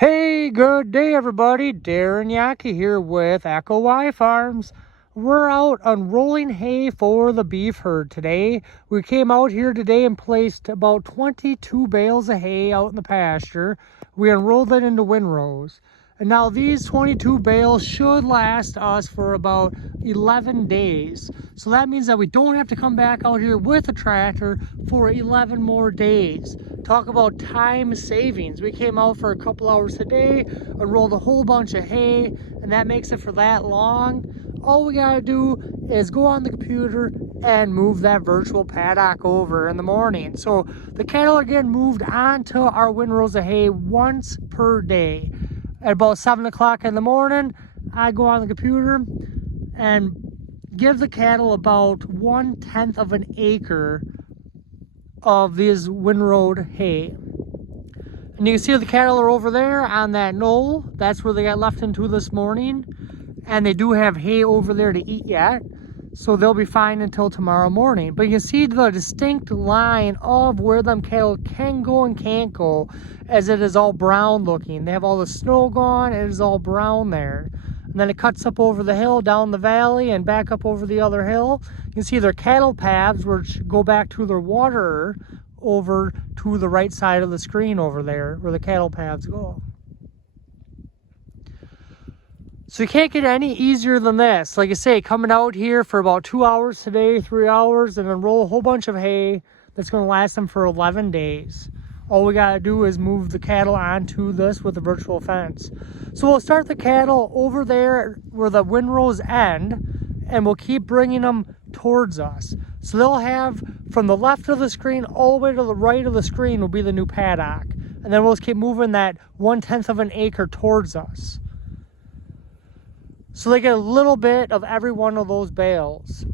Hey, good day everybody. Darren Yaki here with Echo Y Farms. We're out unrolling hay for the beef herd today. We came out here today and placed about 22 bales of hay out in the pasture. We unrolled it into windrows. And now these 22 bales should last us for about 11 days. So that means that we don't have to come back out here with a tractor for 11 more days. Talk about time savings. We came out for a couple hours today, unrolled a whole bunch of hay, and that makes it for that long. All we gotta do is go on the computer and move that virtual paddock over in the morning. So the cattle are getting moved onto our windrows of hay once per day. At about 7 o'clock in the morning, I go on the computer and give the cattle about 1/10 of an acre of these windrowed hay. And you can see the cattle are over there on that knoll. That's where they got left into this morning. And they do have hay over there to eat yet. So they'll be fine until tomorrow morning. But you can see the distinct line of where them cattle can go and can't go, as it is all brown looking. They have all the snow gone and it is all brown there. And then it cuts up over the hill, down the valley, and back up over the other hill. You can see their cattle paths, which go back to their water over to the right side of the screen over there, where the cattle paths go. So you can't get any easier than this. Like I say, coming out here for about 2 hours today, 3 hours, and then roll a whole bunch of hay that's going to last them for 11 days. All we got to do is move the cattle onto this with a virtual fence. So we'll start the cattle over there where the windrows end, and we'll keep bringing them towards us. So they'll have from the left of the screen all the way to the right of the screen will be the new paddock. And then we'll just keep moving that 1/10 of an acre towards us. So they get a little bit of every one of those bales.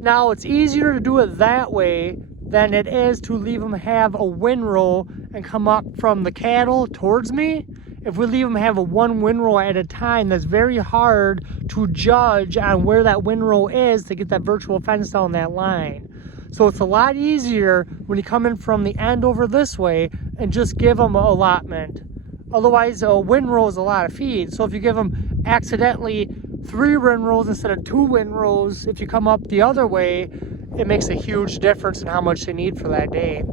Now it's easier to do it that way than it is to leave them have a windrow and come up from the cattle towards me. If we leave them have a one windrow at a time, that's very hard to judge on where that windrow is to get that virtual fence down that line. So it's a lot easier when you come in from the end over this way and just give them an allotment. Otherwise, a windrow is a lot of feed. So if you give them accidentally 3 windrows instead of 2 windrows, if you come up the other way, it makes a huge difference in how much they need for that day.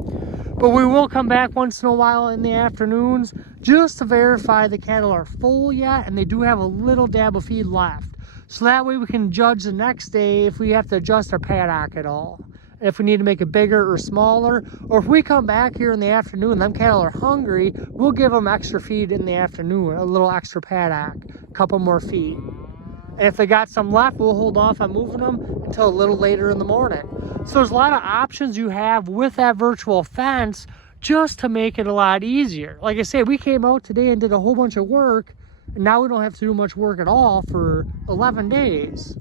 But we will come back once in a while in the afternoons just to verify the cattle are full yet and they do have a little dab of feed left. So that way we can judge the next day if we have to adjust our paddock at all. And if we need to make it bigger or smaller, or if we come back here in the afternoon and them cattle are hungry, we'll give them extra feed in the afternoon, a little extra paddock, a couple more feed. And if they got some left, we'll hold off on moving them until a little later in the morning. So there's a lot of options you have with that virtual fence just to make it a lot easier. Like I say, we came out today and did a whole bunch of work, and now we don't have to do much work at all for 11 days.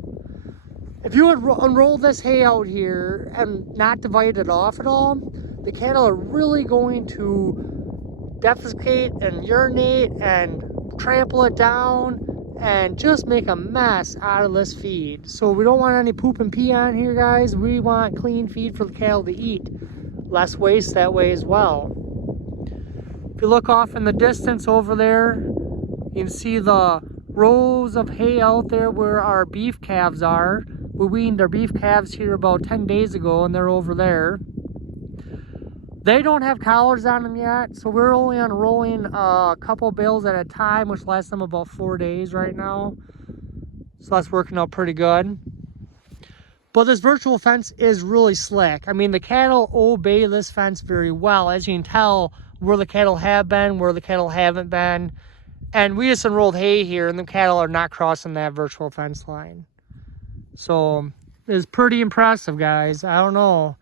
If you would unroll this hay out here and not divide it off at all, the cattle are really going to defecate and urinate and trample it down and just make a mess out of this feed. So we don't want any poop and pee on here, guys. We want clean feed for the cattle to eat. Less waste that way as well. If you look off in the distance over there, you can see the rows of hay out there where our beef calves are. We weaned our beef calves here about 10 days ago and they're over there. They don't have collars on them yet, so we're only unrolling a couple bales at a time, which lasts them about 4 days right now. So that's working out pretty good. But this virtual fence is really slick. I mean, the cattle obey this fence very well. As you can tell, where the cattle have been, where the cattle haven't been. And we just unrolled hay here, and the cattle are not crossing that virtual fence line. So it's pretty impressive, guys. I don't know.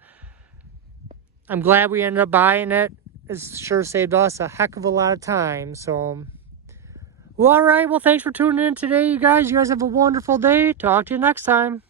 I'm glad we ended up buying it. It's sure saved us a heck of a lot of time. So, well, all right. Well, thanks for tuning in today, you guys. You guys have a wonderful day. Talk to you next time.